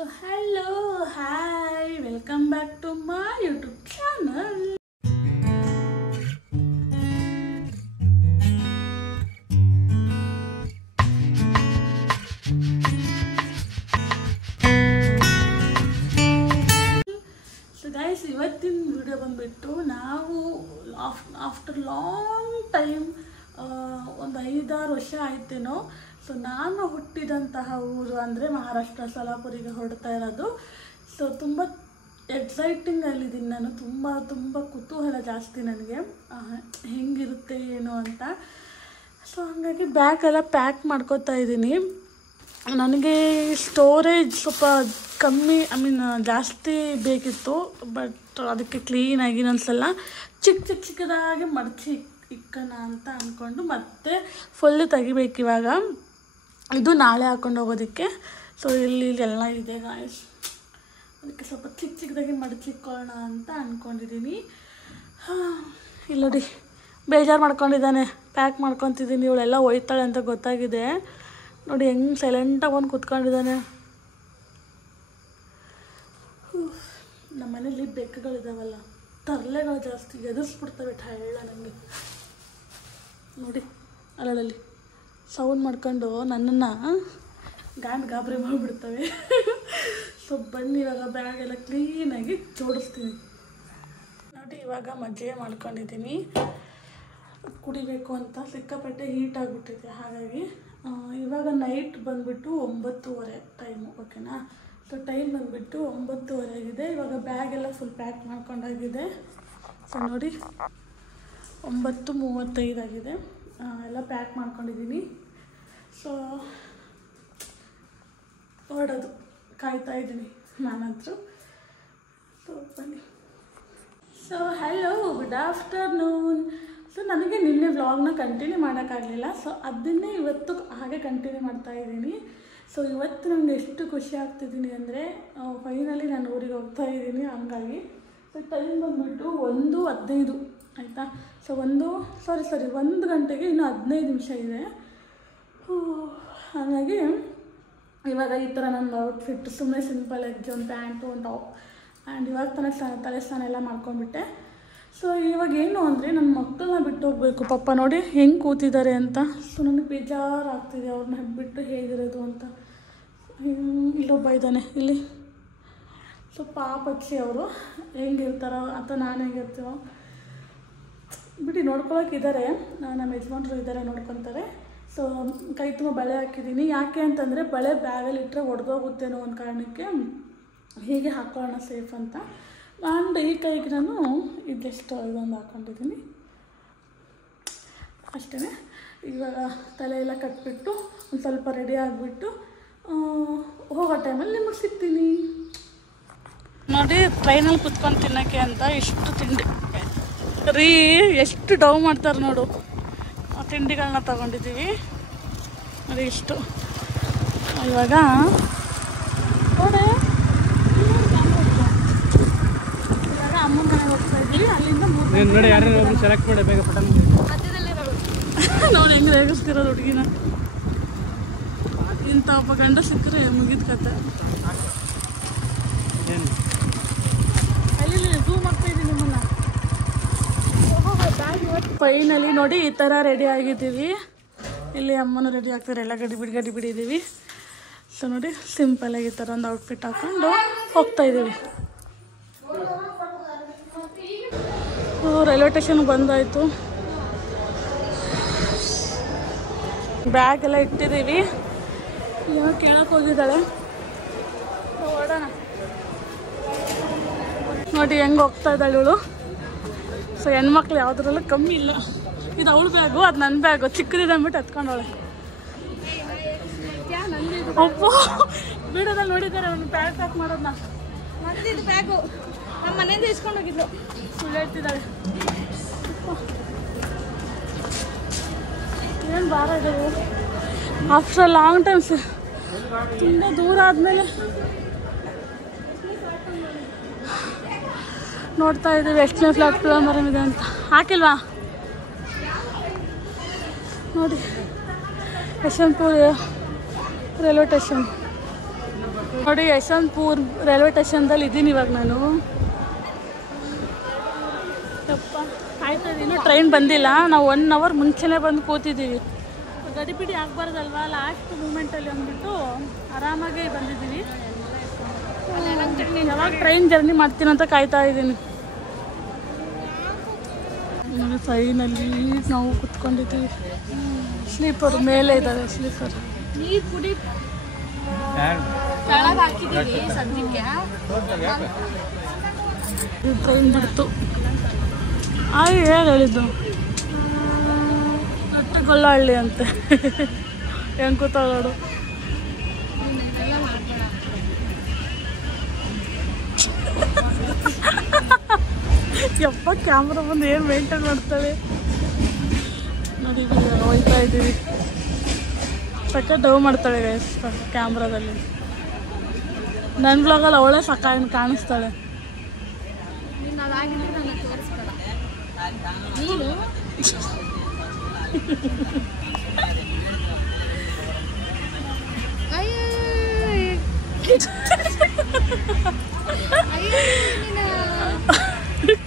So hello, hi, welcome back to my YouTube channel. So guys, ಇವತ್ತಿನ video ಬಂದ್ಬಿಟ್ಟು ನಾವು after long time ಒಂದು 5-6 ವರ್ಷ ಆಯ್ತೇನೋ. ಸೊ ನಾನು ಹುಟ್ಟಿದಂತಹ ಊರು ಅಂದರೆ ಮಹಾರಾಷ್ಟ್ರ ಸೊಲಾಪುರಿಗೆ ಹೊರಡ್ತಾ ಇರೋದು. ಸೊ ತುಂಬ ಎಕ್ಸೈಟಿಂಗ್ ಆಗಿದ್ದೀನಿ ನಾನು, ತುಂಬ ಕುತೂಹಲ ಜಾಸ್ತಿ ನನಗೆ ಹೆಂಗಿರುತ್ತೆ ಏನು ಅಂತ. ಸೊ ಹಾಗಾಗಿ ಬ್ಯಾಗೆಲ್ಲ ಪ್ಯಾಕ್ ಮಾಡ್ಕೋತಾ ಇದ್ದೀನಿ. ನನಗೆ ಸ್ಟೋರೇಜ್ ಸ್ವಲ್ಪ ಕಮ್ಮಿ, ಜಾಸ್ತಿ ಬೇಕಿತ್ತು. ಬಟ್ ಅದಕ್ಕೆ ಕ್ಲೀನಾಗಿ ಇನ್ನೊಂದ್ಸಲ ಚಿಕ್ಕದಾಗಿ ಮಡಚಿ ಇಕ್ಕಣ ಅಂತ ಅಂದ್ಕೊಂಡು ಮತ್ತೆ ಫುಲ್ಲು ತೆಗಿಬೇಕು ಇವಾಗ. ಇದು ನಾಳೆ ಹಾಕೊಂಡು ಹೋಗೋದಕ್ಕೆ. ಸೊ ಇಲ್ಲಿ ಎಲ್ಲ ಇದೆ ಗಾಯ್ಸ್, ಅದಕ್ಕೆ ಸ್ವಲ್ಪ ಚಿಕ್ಕದಾಗಿ ಮಡಚಿಕ್ಕೊಳ್ಳೋಣ ಅಂತ ಅಂದ್ಕೊಂಡಿದ್ದೀನಿ. ಇಲ್ಲ ನೋಡಿ, ಬೇಜಾರು ಮಾಡ್ಕೊಂಡಿದ್ದಾನೆ, ಪ್ಯಾಕ್ ಮಾಡ್ಕೊತಿದ್ದೀನಿ. ಇವಳೆಲ್ಲ ಒಯ್ತಾಳೆ ಅಂತ ಗೊತ್ತಾಗಿದೆ. ನೋಡಿ ಹೆಂಗೆ ಸೈಲೆಂಟಾಗಿ ಬಂದು ಕೂತ್ಕೊಂಡಿದ್ದಾನೆ. ನಮ್ಮ ಮನೇಲಿ ಬೆಕ್ಕುಗಳಿದಾವಲ್ಲ, ತರಲೆಗಳು ಜಾಸ್ತಿ ಎದುರಿಸ್ಬಿಡ್ತವೆ ಹೇಳ ನನಗೆ. ನೋಡಿ ಅಲ್ಲಲ್ಲಿ ಸೌಂಡ್ ಮಾಡ್ಕೊಂಡು ನನ್ನನ್ನು ಗಾಬರಿ ಮಾಡಿಬಿಡ್ತವೆ. ಸೊ ಬನ್ನಿ ಇವಾಗ ಬ್ಯಾಗೆಲ್ಲ ಕ್ಲೀನಾಗಿ ಜೋಡಿಸ್ತೀನಿ. ನೋಡಿ ಇವಾಗ ಮಜ್ಜಿಗೆ ಮಾಡ್ಕೊಂಡಿದ್ದೀನಿ, ಕುಡಿಬೇಕು ಅಂತ. ಸಿಕ್ಕಾಪಟ್ಟೆ ಹೀಟ್ ಆಗಿಬಿಟ್ಟಿದೆ, ಹಾಗಾಗಿ ಇವಾಗ ನೈಟ್ ಬಂದುಬಿಟ್ಟು 9:30 ಟೈಮು, ಓಕೆನಾ. ಸೊ ಟೈಮ್ ಬಂದುಬಿಟ್ಟು 9:30 ಆಗಿದೆ. ಇವಾಗ ಬ್ಯಾಗೆಲ್ಲ ಫುಲ್ ಪ್ಯಾಕ್ ಮಾಡ್ಕೊಂಡಾಗಿದೆ. ಸೊ ನೋಡಿ 9:35 ಆಗಿದೆ. ಎಲ್ಲ ಪ್ಯಾಕ್ ಮಾಡ್ಕೊಂಡಿದ್ದೀನಿ. ಸೊ ಹೊರಡೋದು ಕಾಯ್ತಾ ಇದ್ದೀನಿ ನಾನಂತರೂ. ಸೊ ಬನ್ನಿ. So hello, good afternoon. So ನನಗೆ ನಿನ್ನೆ ವ್ಲಾಗ್ನ ಕಂಟಿನ್ಯೂ ಮಾಡೋಕ್ಕಾಗಲಿಲ್ಲ. ಸೊ ಅದನ್ನೇ ಇವತ್ತು ಹಾಗೆ ಕಂಟಿನ್ಯೂ ಮಾಡ್ತಾಯಿದ್ದೀನಿ. ಸೊ ಇವತ್ತು ನನಗೆ ಎಷ್ಟು ಖುಷಿ ಆಗ್ತಿದ್ದೀನಿ ಅಂದರೆ ಫೈನಲಿ ನಾನು ಊರಿಗೆ ಹೋಗ್ತಾ ಇದ್ದೀನಿ. ಹಂಗಾಗಿ ಸೊ ಟೈಮ್ ಬಂದುಬಿಟ್ಟು 1:15 ಆಯಿತಾ. ಸೊ 1 ಗಂಟೆಗೆ ಇನ್ನೂ 15 ನಿಮಿಷ ಇದೆ. ಹಾಗಾಗಿ ಇವಾಗ ಈ ಥರ ನನ್ನ ಔಟ್ಫಿಟ್ ಸುಮ್ಮನೆ ಸಿಂಪಲಾಗಿ ಒಂದು ಪ್ಯಾಂಟು, ಒಂದು ಟಾಪ್, ಆ್ಯಂಡ್ ಇವಾಗ ತಲೆ ಸ್ನಾನ ಎಲ್ಲ ಮಾಡ್ಕೊಂಡ್ಬಿಟ್ಟೆ. ಸೊ ಇವಾಗ ಏನು ಅಂದರೆ ನನ್ನ ಮಕ್ಕಳನ್ನ ಬಿಟ್ಟು ಹೋಗಬೇಕು. ಪಾಪ ನೋಡಿ ಹೆಂಗೆ ಕೂತಿದ್ದಾರೆ ಅಂತ. ಸೊ ನನಗೆ ಬೇಜಾರಾಗ್ತಿದೆ ಅವ್ರನ್ನ ಬಿಟ್ಟು ಹೇಗಿರೋದು ಅಂತ. ಇಲ್ಲೊಬ್ಬ ಇದ್ದಾನೆ ಇಲ್ಲಿ. ಸೊ ಪಾಪಚ್ಚಿ ಅವರು ಹೆಂಗಿರ್ತಾರೋ ಅಥವಾ ನಾನು ಹೆಂಗಿರ್ತೀವೋ ಬಿಟ್ಟು ನೋಡ್ಕೊಳಕ್ಕಿದ್ದಾರೆ. ನಮ್ಮ ಯಜಮಾನ್ರು ಇದ್ದಾರೆ, ನೋಡ್ಕೊತಾರೆ. ಸೊ ಕೈ ತುಂಬ ಬಳೆ ಹಾಕಿದ್ದೀನಿ. ಯಾಕೆ ಅಂತಂದರೆ ಬಳೆ ಬ್ಯಾಗಲ್ಲಿ ಇಟ್ಟರೆ ಒಡೆದೋಗುತ್ತೇನೋ ಒಂದು ಕಾರಣಕ್ಕೆ ಹೀಗೆ ಹಾಕೊಳ್ಳೋಣ ಸೇಫ್ ಅಂತ. ಆ್ಯಂಡ್ ಈ ಕೈಗೆ ನಾನು ಇದೆಷ್ಟು ಇದೊಂದು ಹಾಕ್ಕೊಂಡಿದ್ದೀನಿ ಅಷ್ಟೇ. ಇವಾಗ ತಲೆ ಎಲ್ಲ ಕಟ್ಬಿಟ್ಟು ಒಂದು ಸ್ವಲ್ಪ ರೆಡಿ ಆಗಿಬಿಟ್ಟು ಹೋಗೋ ಟೈಮಲ್ಲಿ ನಿಮಗೆ ಸಿಗ್ತೀನಿ. ನೋಡಿ ಟ್ರೈನಲ್ಲಿ ಕುತ್ಕೊಂಡು ತಿನ್ನೋಕ್ಕೆ ಅಂತ ಇಷ್ಟು ತಿಂಡಿ ರೀ, ಎಷ್ಟು ಡೌ ಮಾಡ್ತಾರೆ ನೋಡು. ತಿಂಡಿಗಳನ್ನ ತಗೊಂಡಿದ್ದೀವಿ ನೋಡಿ ಇಷ್ಟು. ಇವಾಗ ನೋಡಿ ಇವಾಗ ಅಮ್ಮನ ಮನೆಗೆ ಹೋಗ್ತಾ ಇದ್ದೀವಿ. ಅಲ್ಲಿಂದ ನೋಡಿ ಹೆಂಗೆ ರೇಗಿಸ್ತಿರೋದು ಹುಡುಗಿನ. ಇಂಥ ಒಬ್ಬ ಗಂಡ ಸಿಕ್ಕರೆ ಮುಗಿದ ಕತೆ. ಅಲ್ಲಿ ಝೂಮ್ ಆಗ್ತಾ ಇದ್ದೀನಿ ನಿಮ್ಮನ್ನ. ಫೈನಲಿ ನೋಡಿ ಈ ಥರ ರೆಡಿ ಆಗಿದ್ದೀವಿ. ಇಲ್ಲಿ ಅಮ್ಮನೂ ರೆಡಿ ಆಗ್ತಾರೆ, ಎಲ್ಲ ಗಡಿ ಬಿಡಿದ್ದೀವಿ. ಸೊ ನೋಡಿ ಸಿಂಪಲಾಗಿ ಈ ಥರ ಒಂದು ಔಟ್ಫಿಟ್ ಹಾಕ್ಕೊಂಡು ಹೋಗ್ತಾ ಇದ್ದೀವಿ. ರೈಲ್ವೆ ಸ್ಟೇಷನ್ಗೆ ಬಂದಾಯಿತು. ಬ್ಯಾಗ್ ಎಲ್ಲ ಇಟ್ಟಿದ್ದೀವಿ. ಏನೋ ಕೇಳೋಕೆ ಹೋಗಿದ್ದಾಳೆ, ಓಡೋಣ. ನೋಡಿ ಹೆಂಗೆ ಹೋಗ್ತಾ ಇದ್ದಾಳೆ ಇವಳು. ಸೊ ಹೆಣ್ಮಕ್ಳು ಯಾವುದ್ರಲ್ಲೂ ಕಮ್ಮಿ ಇಲ್ಲ. ಇದು ಅವಳ ಬ್ಯಾಗು, ಅದು ನನ್ನ ಬ್ಯಾಗು. ಚಿಕ್ಕದಿದೆ ಅಂದ್ಬಿಟ್ಟು ಎತ್ಕೊಂಡವಳೆ. ಅಪ್ಪ ಬಿಡೋದಲ್ಲಿ ನೋಡಿದ್ದಾರೆ ಅವನು ಬ್ಯಾಗ್ ಪ್ಯಾಕ್ ಮಾಡೋದನ್ನ. ಇದು ಬ್ಯಾಗು ನಮ್ಮ ಮನೆಯಿಂದ ಇಸ್ಕೊಂಡು ಹೋಗಿದ್ಲು. ಸುಳ್ಳು ಹೇಳ್ತಿದ್ದಾಳೆ. ಏನು ಭಾರ ಇದ್ದವು ಆಫ್ಟರ್ ಲಾಂಗ್ ಟೈಮ್ಸ್, ತುಂಬ ದೂರ ಆದಮೇಲೆ ನೋಡ್ತಾ ಇದ್ದೀವಿ ಎಷ್ಟನೇ ಪ್ಲಾಟ್ಫಾರ್ಮ್ ಇದೆ ಅಂತ. ಹಾಕಿಲ್ವಾ ನೋಡಿ, ಯಶವಂತಪುರ ರೈಲ್ವೆ ಸ್ಟೇಷನ್. ನೋಡಿ ಯಶವಂತಪುರ್ ರೈಲ್ವೆ ಸ್ಟೇಷನ್ದಲ್ಲಿ ಇದ್ದೀನಿ ಇವಾಗ ನಾನು. ಯಪ್ಪ ಆಯ್ತು, ಇನ್ನೂ ಟ್ರೈನ್ ಬಂದಿಲ್ಲ. ನಾವು 1 ಅವರ್ ಮುಂಚೆನೇ ಬಂದು ಕೂತಿದ್ದೀವಿ. ಗಡಿಬಿಡಿ ಆಗಬಾರ್ದಲ್ವಾ, ಲಾಸ್ಟ್ ಮೂಮೆಂಟಲ್ಲಿ ಅಂದ್ಬಿಟ್ಟು ಆರಾಮಾಗಿ ಬಂದಿದ್ದೀವಿ. ಯಾವಾಗ ಟ್ರೈನ್ ಜರ್ನಿ ಮಾಡ್ತೀನಿ ಅಂತ ಕಾಯ್ತಾ ಇದ್ದೀನಿ. ಟ್ರೈನಲ್ಲಿ ನಾವು ಕುತ್ಕೊಂಡಿದ್ದೀವಿ. ಸ್ಲೀಪರ್ ಮೇಲೆ ಇದ್ದಾವೆ, ಸ್ಲೀಪರ್. ನೀರು ಕುಡಿ ಹಾಕಿದ್ದೀವಿ ಸದ್ಯಕ್ಕೆ. ಟ್ರೈನ್ ಬಿಡ್ತು. ಹೇಗೆ ಹೇಳಿದ್ದು ನಟ್ಟಗೊಳ್ಳಹಳ್ಳಿ ಅಂತೆ. ಹೆಂಗೆ ಕೂತಾಳೋಡು. ಯಪ್ಪ ಕ್ಯಾಮ್ರಾ ಬಂದು ಏನು ಮೇಂಟೈನ್ ಮಾಡ್ತಾಳೆ ನೋಡಿ. ಹೋಯ್ತಾ ಇದ್ದೀವಿ. ಸಕ್ಕ ಡವ್ ಮಾಡ್ತಾಳೆ ಕ್ಯಾಮ್ರಾದಲ್ಲಿ. ನನ್ನ ಬ್ಲಾಗಲ್ಲಿ ಅವಳೇ ಸಕ್ಕ ಕಾಣಿಸ್ತಾಳೆ.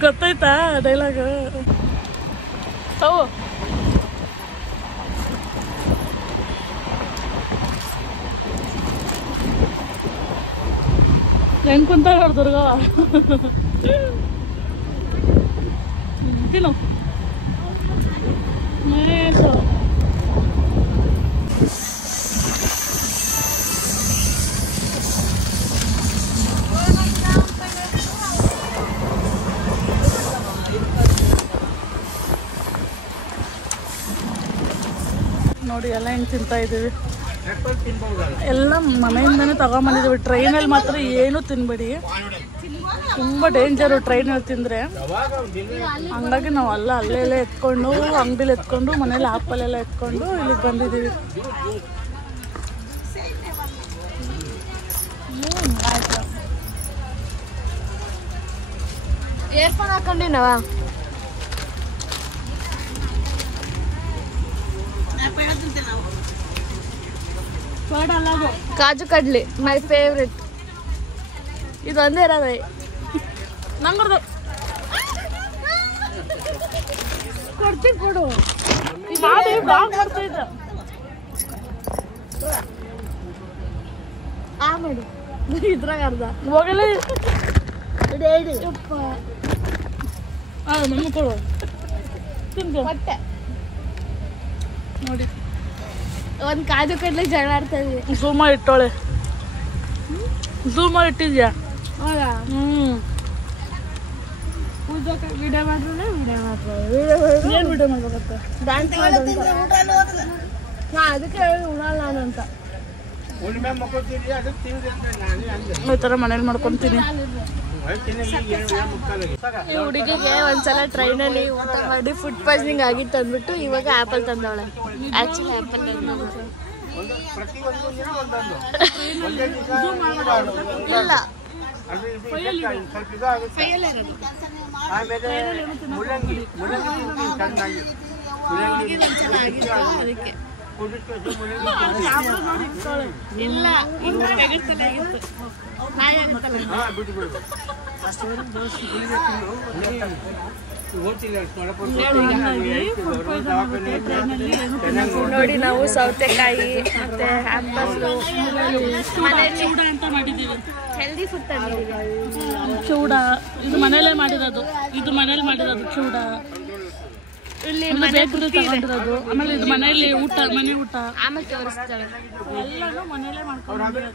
ಗೊತ್ತಾಯ್ತಾ ಡೈಲಾಗ್? ಹೆಂಗ್ ಕುಂತ ದುರ್ಗ ತಿನ್ನು ನೋಡಿ ಎಲ್ಲ ಹೆಂಗೆ ತಿಂತಾ ಇದ್ದೀವಿ. ಎಲ್ಲ ಮನೆಯಿಂದನೇ ತಗೊಂಬಂದಿದ್ದೀವಿ. ಟ್ರೈನಲ್ಲಿ ಮಾತ್ರ ಏನೂ ತಿನ್ಬೇಡಿ, ತುಂಬ ಡೇಂಜರು ಟ್ರೈನಲ್ಲಿ ತಿಂದರೆ. ಹಂಗಾಗಿ ನಾವು ಅಲ್ಲೇ ಎತ್ಕೊಂಡು ಅಂಗಡಿಲಿ ಎತ್ಕೊಂಡು ಮನೇಲಿ ಆಪಲ್ಲೆಲ್ಲ ಎತ್ಕೊಂಡು ಇಲ್ಲಿಗೆ ಬಂದಿದ್ದೀವಿ. ಆಯ್ತು. ಏರ್ಫೋನ್ ಹಾಕೊಂಡಿನವ. ಕಾಜು ಕಡ್ಲಿ ಮೈ ಫೇವ್ರೆಟ್. ಇದೊಂದೇ ಇರೋದ ನಂಗರ್ದು ಕೊಡ್ತೀನಿ ಕೊಡು. ಮಾಡ್ತಾ ಮಾಡು ಇದ್ರಾಗ ಅರ್ಧ ಹೋಗಲ್ಲ. ನಮ್ಮ ಕೊಡು ತಿನ್ಕೊ. ಹೊಟ್ಟೆ ನೋಡಿ ಒಂದು ಕಾಜು ಕಡ್ಲಿ ಜಗಳ ಆಡ್ತಾ ಇದ್ವಿ. ಝೂಮ ಇಟ್ಟೋಳೆ, ಝೂಮ ಇಟ್ಟಿದ್ಯಾ? ಹೌದಾ? ವಿಡಿಯೋ ಮಾಡ್ರೆ ಏನು ವಿಡಿಯೋ ಮಾಡ್ಬೇಕತ್ತ? ಡ್ಯಾನ್ಸ್ ಮಾಡಿ ನಾ ಅದಕ್ಕೆ ಹೇಳಿ ಉಣಲ್ಲ ನಾನು ಅಂತ. ಈ ಥರ ಮನೇಲಿ ಮಾಡ್ಕೊತೀನಿ. ಈ ಹುಡುಗಿಗೆ ಒಂದ್ಸಲ ಟ್ರೈನಲ್ಲಿ ಊಟ ಮಾಡಿ ಫುಡ್ ಪಾಯ್ಸನಿಂಗ್ ಆಗಿತ್ತು ಅಂದ್ಬಿಟ್ಟು ಇವಾಗ ಆ್ಯಪಲ್ ತಂದವಳೆ. ಆ್ಯಕ್ಚುಲಿ ಆ್ಯಪಲ್ ತಂದವಳೆ ಇಲ್ಲ, ಅದಕ್ಕೆ ಇಲ್ಲ ನೋಡಿ. ನಾವು ಸೌತೆಕಾಯಿ ಮತ್ತೆ ಆ್ಯಪಲ್ಲು ಮನೆಯಲ್ಲಿ ಹೆಲ್ದಿ ಫುಡ್ ತಂದಿದ್ದೀವಿ. ಚೂಡ ಇದು ಮನೇಲೇ ಮಾಡಿರೋದು, ಚೂಡ ಇಲ್ಲಿ ಬೇಕರಿ ತಗೊಂಡಿರೋದು. ಆಮೇಲೆ ಇದು ಮನೆಯಲ್ಲಿ ಊಟ, ಮನೆ ಊಟ ಆಮೇಲೆ ತೋರಿಸ್ತಾಳೆ. ಎಲ್ಲನೂ ಮನೇಲೇ ಮಾಡ್ಕೊಂಡಿರೋದು.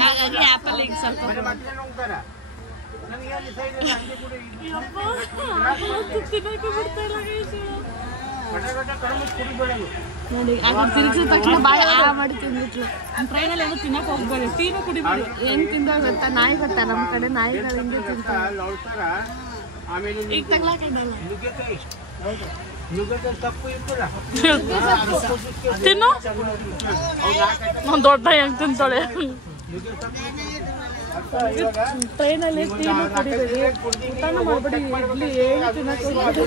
ಹಾಗಾಗಿ ಆ್ಯಪಲ್ ಈಗ ಸ್ವಲ್ಪ ನೋಡಿ ತಿರುಗಿಸಿದ ತಕ್ಷಣ ಬಾಯಿ ಮಾಡಿ ತಿಂದ್ಬಿಟ್ಲು. ಟ್ರೈನಲ್ಲಿ ಏನೋ ತಿನ್ನಕ್ಕೆ ಹೋಗ್ಬೇಡಿ, ಟೀನೂ ಕುಡಿಬೇಡಿ. ಹೆಂಗ್ ತಿಂದ ಗೊತ್ತಾ? ನಾಯಿ ಗೊತ್ತಾ? ನಮ್ಮ ಕಡೆ ನಾಯಿಗಳು ಹಿಂಗೆ ತಿಂತಾರೆ. ಈಗ ತಗ್ಲಾಕಂಡಲ್ಲ ತಿನ್ನು. ಒಂದು ದೊಡ್ಡ ಹೆಂಗೆ ತಿಂತಾಳೆ. ಟ್ರೈನಲ್ಲಿ ಟೀನು ಕುಡಿಬೇಡಿ, ಊಟನೂ ಮಾಡಬೇಡಿ, ಇಡ್ಲಿ ಏನು ತಿನ್ನಕ್ಕೆ ಹೋಗ್ಬೇಡಿ.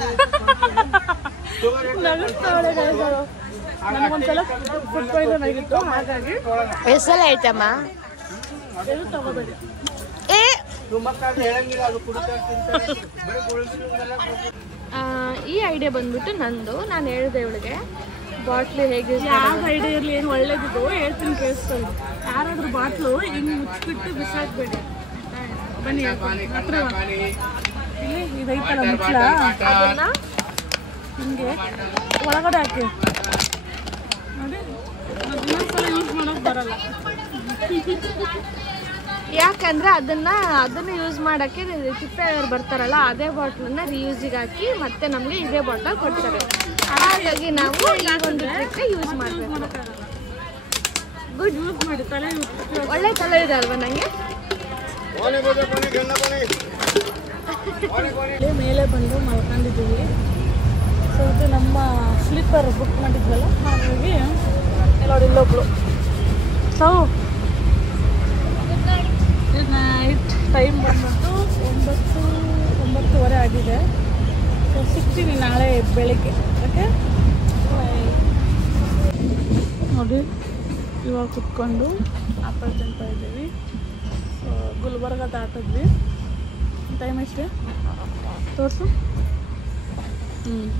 ನಗಿಸ್ತಾವಳೆ ಗಾಯ್ಸರು. ನನಗೊಂದ್ಸಲ ಫುಡ್ ಪಾಯ್ಸನ್ ಆಗಿತ್ತು, ಹಾಗಾಗಿ ಎಷ್ಟೆಲ್ಲ ಐತಮ್ಮ ಏನು ತಗೋಬೇಡಿ. ಈ ಐಡಿಯಾ ಬಂದ್ಬಿಟ್ಟು ನಂದು. ನಾನು ಹೇಳಿದೆ ಇವಳಿಗೆ ಬಾಟ್ಲು ಹೇಗೆ ಯಾವ ಐಡಿಯಾ ಇರಲಿ, ಏನು ಒಳ್ಳೇದಿದ್ದು ಹೇಳ್ತೀನಿ ಕೇಳಿಸ್ಕೊಳ್ಳಿ. ಯಾರಾದ್ರೂ ಬಾಟ್ಲು ಹಿಂಗೆ ಮುಚ್ಚಿಬಿಟ್ಟು ಬಿಸಾಕ್ಬೇಡಿ. ಬನ್ನಿ ಹತ್ರ ಇಲ್ಲಿ ಇದೈತಲ್ಲ ಮುಚ್ಚಲ, ಅದನ್ನ ಹಿಂಗೆ ಒಳಗಡೆ ಹಾಕಿ ನೋಡಿ. ಇನ್ನೊಂದ್ಸಲ ಯೂಸ್ ಮಾಡೋಕೆ ಬರಲ್ಲ. ಯಾಕಂದ್ರೆ ಅದನ್ನ ಯೂಸ್ ಮಾಡಕ್ಕೆ ತಿಪ್ಪೆಯವರು ಬರ್ತಾರಲ್ಲ, ಅದೇ ಬಾಟ್ಲನ್ನ ರಿಯೂಸಿಗೆ ಹಾಕಿ ಮತ್ತೆ ನಮಗೆ ಇದೇ ಬಾಟಲ್ ಕೊಡ್ತಾರೆ. ಹಾಗಾಗಿ ನಾವು ಈ ಒಂದು ಟ್ರಿಕ್ ಯೂಸ್ ಮಾಡಬೇಕು. ಗುಡ್ ಯೂಸ್ ಮಾಡಿ, ತಲೆ ಒಳ್ಳೆ ತಲೆ ಇದೆ ಅಲ್ವಾ ನನಗೆ. ಮೇಲೆ ಬಂದು ಮಲ್ಕೊಂಡಿದ್ದೀವಿ. ಸೊ ಇದು ನಮ್ಮ ಸ್ಲೀಪರ್ ಬುಕ್ ಮಾಡಿದ್ವಲ್ಲ, ಹಾಗಾಗಿ ನೋಡಿ ಇಲ್ಲೊಬ್ಳು. ಸೊ ನೈಟ್ ಟೈಮ್ ಬಂದ್ಬಿಟ್ಟು 9:30 ಆಗಿದೆ. ಸೊ ಸಿಗ್ತೀನಿ ನಾಳೆ ಬೆಳಿಗ್ಗೆ. ಓಕೆ ನೋಡಿ, ಇವಾಗ ಕುತ್ಕೊಂಡು ಆಪಲ್ ತಿಂತಾ ಇದ್ದೀವಿ. ಸೊ ಗುಲ್ಬರ್ಗ ದಾಟಿದ್ವಿ. ಟೈಮ್ ಎಷ್ಟೇ ತೋರಿಸು.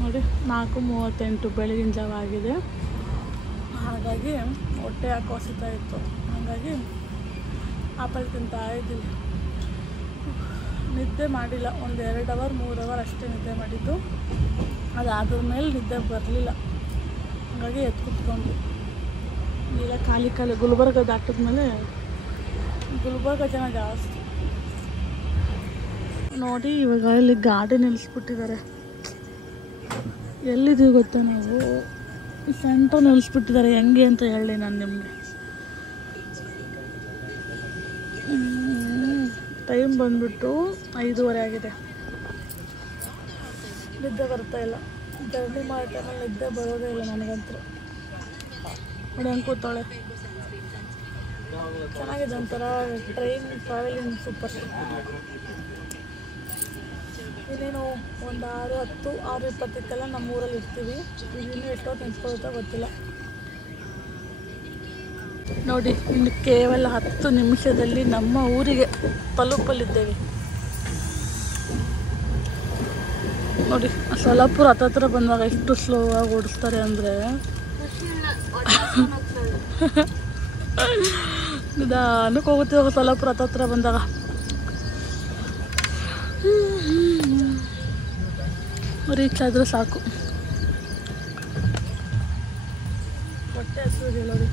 ನೋಡಿ 4:38 ಬೆಳಗಿನ ಜಾವ ಆಗಿದೆ. ಹಾಗಾಗಿ ಹೊಟ್ಟೆ ಯಾಕೋ ಹಸಿತಾ ಇತ್ತು, ಹಾಗಾಗಿ ಆಪಲ್ ತಿಂತಾ ಇದ್ದೀವಿ. ನಿದ್ದೆ ಮಾಡಿಲ್ಲ, 1-2 ಅವರ್ 3 ಅವರ್ ಅಷ್ಟೇ ನಿದ್ದೆ ಮಾಡಿದ್ದು. ಅದಾದ್ರ ಮೇಲೆ ನಿದ್ದೆ ಬರಲಿಲ್ಲ, ಹಾಗಾಗಿ ಎದ್ದು ಕುತ್ಕೊಂಡು ಈಗ ಖಾಲಿ ಗುಲ್ಬರ್ಗ ದಾಟಿದ್ಮೇಲೆ ಗುಲ್ಬರ್ಗ ಜನ ಜಾಸ್ತಿ. ನೋಡಿ ಇವಾಗ ಇಲ್ಲಿ ಗಾಡಿ ನಿಲ್ಲಿಸ್ಬಿಟ್ಟಿದ್ದಾರೆ. ಎಲ್ಲಿದ್ದೀವಿ ಗೊತ್ತಾ ನಾವು? ಸೆಂಟ್ರ್ ನಿಲ್ಲಿಸ್ಬಿಟ್ಟಿದ್ದಾರೆ. ಹೆಂಗೆ ಅಂತ ಹೇಳಿ ನಾನು ನಿಮಗೆ. ಟೈಮ್ ಬಂದ್ಬಿಟ್ಟು 5:30 ಆಗಿದೆ. ನಿದ್ದೆ ಬರ್ತಾ ಇಲ್ಲ. ಜರ್ನಿ ಮಾಡೋ ಟೈಮಲ್ಲಿ ನಿದ್ದೆ ಬರೋದೇ ಇಲ್ಲ ನನಗಂತೂ. ನೋಡಿ ಹಂಗೆ ಕೂತಾಳೆ. ಚೆನ್ನಾಗಿದೆ ಒಂಥರ ಟ್ರೈನ್ ಟ್ರಾವೆಲಿಂಗ್ ಸೂಪರ್. ಇನ್ನೇನು ಒಂದು 6:10 6:20 ನಮ್ಮೂರಲ್ಲಿ ಇರ್ತೀವಿ. ಇನ್ನೂ ಎಷ್ಟೊತ್ತು ನಿಂತ್ಕೊಳ್ಳುತ್ತಾ ಗೊತ್ತಿಲ್ಲ. ನೋಡಿ ಇನ್ನು ಕೇವಲ 10 ನಿಮಿಷದಲ್ಲಿ ನಮ್ಮ ಊರಿಗೆ ತಲುಪಲಿದ್ದೇವೆ. ನೋಡಿ ಸೊಲ್ಲಾಪುರ ಹತ್ತತ್ರ ಬಂದಾಗ ಎಷ್ಟು ಸ್ಲೋ ಆಗಿ ಓಡಿಸ್ತಾರೆ ಅಂದರೆ, ನಿಧಾನಕ್ಕೆ ಹೋಗುತ್ತೀವಿ ಸೊಲ್ಲಾಪುರ ಹತ್ತತ್ರ ಬಂದಾಗ. ರೀಚ್ ಆದರೆ ಸಾಕು. ಹೊಟ್ಟೆ ಹಸಿವಿದೆ ನೋಡಿ.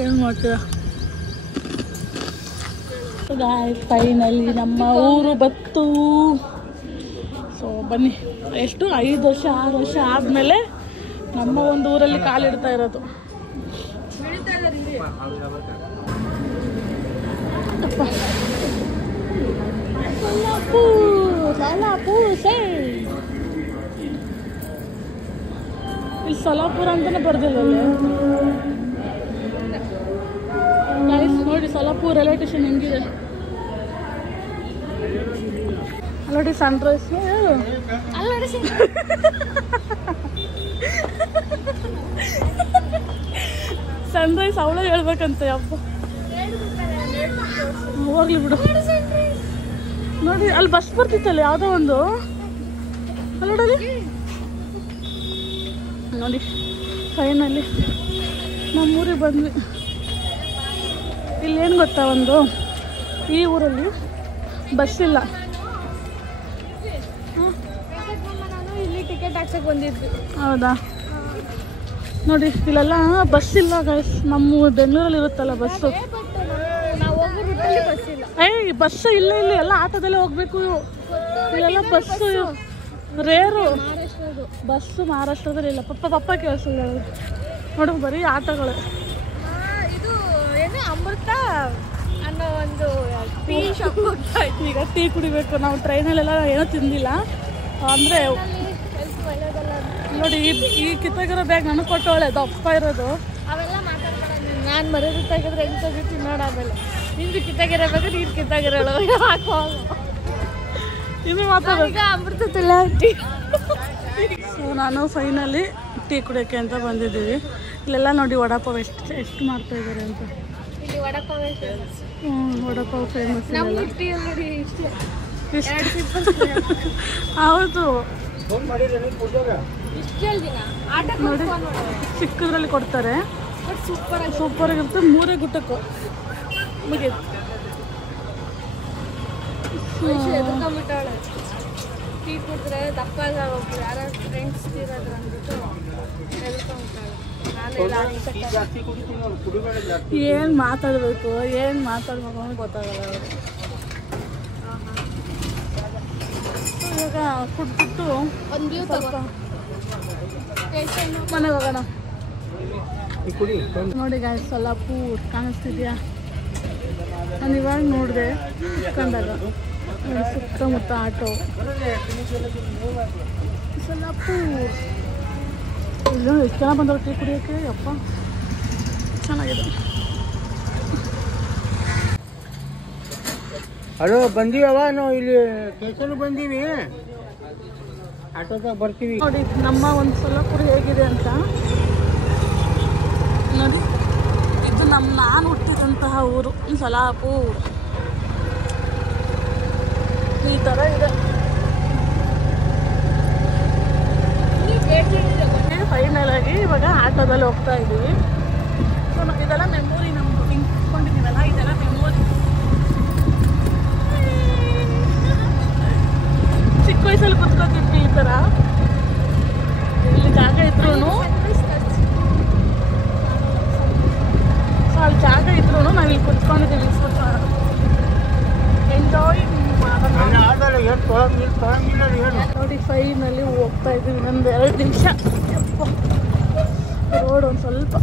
ಏನು ಮಾಡ್ತೀರಾ? ಫೈನಲಿ ನಮ್ಮ ಊರು ಬತ್ತು. ಸೊ ಬನ್ನಿ. ಎಷ್ಟು 5 ವರ್ಷ 6 ವರ್ಷ ಆದಮೇಲೆ ನಮ್ಮ ಒಂದು ಊರಲ್ಲಿ ಕಾಲಿಡ್ತಾ ಇರೋದು. ಇಲ್ಲಿ ಸೊಲ್ಲಾಪುರ ಅಂತಾನೆ ಬರ್ದಿಲ್ಲ. ನೋಡಿ ಸೊಲ್ಲಾಪುರ ರೈಲ್ವೆ ಸ್ಟೇಷನ್ ಹೆಂಗಿದೆ ನೋಡಿ. ಸನ್ರೈಸ್ ಸನ್ರೈಸ್ ಅವಳ ಹೇಳ್ಬೇಕಂತೆ. ಅಪ್ಪ ಹೋಗ್ಲಿ ಬಿಡು. ನೋಡಿ ಅಲ್ಲಿ ಬಸ್ ಬರ್ತಿತ್ತಲ್ಲ ಯಾವುದೋ ಒಂದು, ಅಲ್ಲಿ ನೋಡಿ ಫೈನಲಿ ನಮ್ಮೂರಿಗೆ ಬಂದ್ವಿ. ಇಲ್ಲೇನು ಗೊತ್ತಾ, ಒಂದು ಈ ಊರಲ್ಲಿ ಬಸ್ ಇಲ್ಲ. ಇಲ್ಲಿ ಟಿಕೆಟ್ ಹಾಕ್ಸಕ್ಕೆ ಬಂದಿದ್ವಿ. ಹೌದಾ? ನೋಡಿ ಇಲ್ಲೆಲ್ಲ ಬಸ್ ಇಲ್ಲ ಗೈಸ್. ನಮ್ಮ ಬೆಂಗಳೂರಲ್ಲಿ ಇರುತ್ತಲ್ಲ ಬಸ್ಸು, ಬಸ್ ಇಲ್ಲ. ಇಲ್ಲಿ ಎಲ್ಲ ಆಟೋದಲ್ಲೇ ಹೋಗ್ಬೇಕು. ಇಲ್ಲೆಲ್ಲ ಬಸ್ಸು ರೇರು. ಬಸ್ಸು ಮಹಾರಾಷ್ಟ್ರದಲ್ಲಿ ಇಲ್ಲ. ಪಪ್ಪ ಕೇಳಿಸಲ್ಲ ನೋಡು, ಬರೀ ಆಟೋಗಳು. ಇದು ಏನು ಅಮೃತ ಅನ್ನೋ ಒಂದು ಟೀ ಶಾಪ್ ಹೋಗ್ತಾ ಇತ್ತು. ಈಗ ಟೀ ಕುಡಿಬೇಕು. ನಾವು ಟ್ರೈನಲ್ಲೆಲ್ಲ ಏನೂ ತಿಂದಿಲ್ಲ ಅಂದರೆ. ನೋಡಿ ಈ ಕಿತ್ತಾಗಿರೋ ಬ್ಯಾಗ್ ನನಗೆ ಕೊಟ್ಟವಳೆ, ದಪ್ಪ ಇರೋದು. ಅವೆಲ್ಲ ಮಾತಾಡ್ಬೇಡ. ನಾನು ಮರ್ಯಾದೆ ತೆಗೆದ್ರೆ ಹೆಂಗೆ ತೆಗಿತೀನಿ ನೋಡು. ಆಮೇಲೆ ನಿಂದು ಕಿತ್ತಾಗಿರೋ ಬೇಕು, ನೀನು ಕಿತ್ತಾಗಿರೋಳು ಹಾಕೋ. ಇನ್ನು ಮಾತಾಡೋದು. ಈಗ ಅಮೃತ ತುಲಾ ಟೀ. ಸೊ ನಾನು ಫೈನಲಿ ಟೀ ಕುಡಿಯೋಕ್ಕೆ ಅಂತ ಬಂದಿದ್ದೀವಿ. ಇಲ್ಲೆಲ್ಲ ನೋಡಿ ವಡಾಪಾವ್ ಎಷ್ಟು ಮಾಡ್ತಾ ಇದ್ದಾರೆ ಅಂತ. ಇಲ್ಲಿ ವಡಾಪಾವ್ ವಡಾಪಾವ್ ಫೇಮಸ್. ನಮ್ಮ ಟೀ ಅಂಗಡಿ ಇಷ್ಟೇ. ಹೌದು ಇಷ್ಟು ಜಲ್ದಿನ ಆಟೋ ನೋಡಿ ಚಿಕ್ಕದ್ರಲ್ಲಿ ಕೊಡ್ತಾರೆ. ಸೂಪರ್ ಆಗಿರುತ್ತೆ. 3 ಗುಟ್ಟಕ್ಕೂ ಮುಗಿತು. ಎದ್ಕೊಂಡ್ಬಿಟ್ಟಾಳೆ ಟೀ ಕುಡಿದ್ರೆ ದಪ್ಪ ಹೋಗ್ತಾರೆ ಯಾರು ಫ್ರೆಂಡ್ಸ್ ಇರೋದು ಅಂದ್ಬಿಟ್ಟು ಎದ್ಕೊಂಡ್ಬಿಟ್ಟಾಳೆ. ಏನು ಮಾತಾಡಬೇಕು ಏನು ಮಾತಾಡ್ಬೇಕು ಅಂತ ಗೊತ್ತಾಗಲ್ಲ ಅವರು. ಇವಾಗ ಕುಡ್ಬಿಟ್ಟು ಒಂದು ವ್ಯೂ ಸ್ವಲ್ಪ ಮನೆಗೆ ಹೋಗೋಣ. ನೋಡಿ ಗಾಯ್ಸ್ ಸೊಲ್ಲಾಪುರ್ ಕಾಣಿಸ್ತಿದ್ಯಾ? ನಾನು ಇವಾಗ ನೋಡಿದೆ ಕಂಡಾಗ ಸುತ್ತಮುತ್ತ ಆಟೋ. ಸೊಲ್ಲಾಪುರ್ ಇಲ್ಲ ಎಷ್ಟು ಜನ ಬಂದವರು ಟೀ ಕುಡಿಯೋಕ್ಕೆ. ಅಪ್ಪ ಚೆನ್ನಾಗಿದೆ. ಹಲೋ ಬಂದೀವವ ನಾವು ಇಲ್ಲಿ ಸ್ಟೇಷನ್ ಬಂದೀವಿ. ಆಟೋದಾಗ ಬರ್ತೀವಿ. ನೋಡಿ ನಮ್ಮ ಒಂದು ಸೊಲ್ಲಾಪುರ ಹೇಗಿದೆ ಅಂತ ನೋಡಿ. ಇದು ನಾನು ಹುಟ್ಟಿದಂತಹ ಊರು ಸೊಲ್ಲಾಪುರ್. ಈ ಥರ ಇದೆ. ಫೈನಲ್ ಆಗಿ ಇವಾಗ ಆಟೋದಲ್ಲಿ ಹೋಗ್ತಾ ಇದ್ದೀವಿ. ಸೊ ಇದೆಲ್ಲ ಮೆಮೊರಿ ನಮ್ಮದು. ಹಿಂಗೆ ಕುತ್ಕೊಂಡಿದ್ದೀವಲ್ಲ ಇದೆಲ್ಲ ಮೆಮೊರಿ. ಚಿಕ್ಕ ವಯಸ್ಸಲ್ಲಿ ಕುತ್ಕೊತಿದ್ವಿ ಈ ಥರ. ಇಲ್ಲಿ ಜಾಗ ಇದ್ರೂ ಸೊ ಅಲ್ಲಿ ಜಾಗ ಇದ್ರೂ ನಾವು ಇಲ್ಲಿ ಕುತ್ಕೊಂಡಿದ್ದೀವಿ. ಎಂಜಾಯ್ ನೋಡಿ. ಫೈನಲ್ಲಿ ಹೋಗ್ತಾ ಇದ್ದೀವಿ. ಇನ್ನೊಂದು 2 ನಿಮಿಷ. ರೋಡ್ ಒಂದು ಸ್ವಲ್ಪ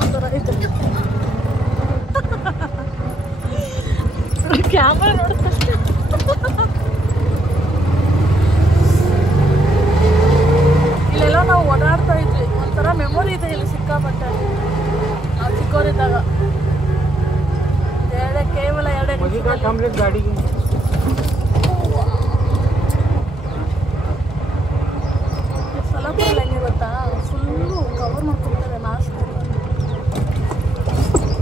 ಒಂಥರ ಐತೆ. ಕ್ಯಾಮ್ರಾ ನೋಡ್ತಷ್ಟೇ. ಇಲ್ಲೆಲ್ಲ ನಾವು ಓಡಾಡ್ತಾ ಇದ್ವಿ. ಒಂಥರ ಮೆಮೊರಿ ಇದೆ ಇಲ್ಲಿ ಸಿಕ್ಕಾಪಟ್ಟೆ. ನಾವು ಚಿಕ್ಕವರಿದ್ದಾಗ ಕೇವಲ 2 ಗಾಡಿಗೆ ಸೊಲ್ಲಾಪುರ ಹೆಂಗೆ ಗೊತ್ತಾ? ಫುಲ್ಲು ಕವರ್ ಮಾಡ್ಕೊಳ್ತಾರೆ ಮಾಸ್ಕ್.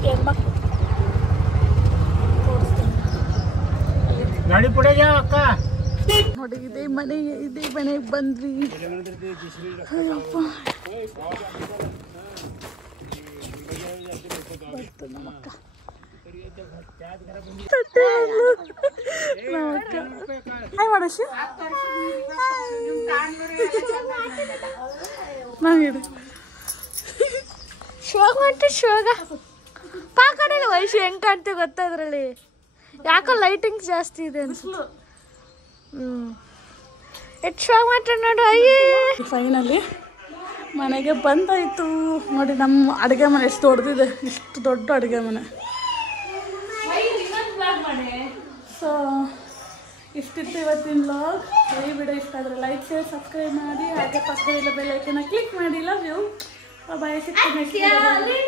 ಹೆಣ್ಮಕ್ಳು ತೋರಿಸ್ತೀನಿ ಗಾಡಿ ಪುಡೆ ಅಕ್ಕ. ನೋಡಿ ಇದೇ ಮನೆಗೆ ಬಂದ್ವಿ. ಅಯ್ಯಪ್ಪ ಬರ್ತು ನಮ್ಮಕ್ಕ. ಹಾಯ್ ಮಾಡಶಿ. ನಾನು ಶೋಗ ಅಂತ ಶೋಗ ಪಾಕಡೆಲ್ಲ ವಯಸ್ಸು ಹೆಂಗೆ ಕಾಣ್ತೀವಿ ಗೊತ್ತಾ? ಇದರಲ್ಲಿ ಯಾಕೋ ಲೈಟಿಂಗ್ಸ್ ಜಾಸ್ತಿ ಇದೆ ಅನ್ಸುತ್ತೆ. ಎಷ್ಟು ಶೋಗ ಮಾತ್ರ ನೋಡು. ಅಯ್ಯೇ ಫೈನಲಿ ಮನೆಗೆ ಬಂದಾಯಿತು. ನೋಡಿ ನಮ್ಮ ಅಡುಗೆ ಮನೆ ಎಷ್ಟು ದೊಡ್ಡದಿದೆ. ಇಷ್ಟು ದೊಡ್ಡ ಅಡುಗೆ ಮನೆ. ಸೊ ಇಷ್ಟಿತ್ತು ಇವತ್ತಿನ ವ್ಲಾಗ್. ಈ ವಿಡಿಯೋ ಇಷ್ಟ ಆದರೆ ಲೈಕ್ ಶೇರ್ ಸಬ್ಸ್ಕ್ರೈಬ್ ಮಾಡಿ. ಹಾಗೆ ಪಕ್ಕದಲ್ಲಿರೋ ಬೆಲ್ ಐಕನ್ನ ಕ್ಲಿಕ್ ಮಾಡಿ. Love you. ಬಾಯ್. ಸಿಗ್ತೀನಿ.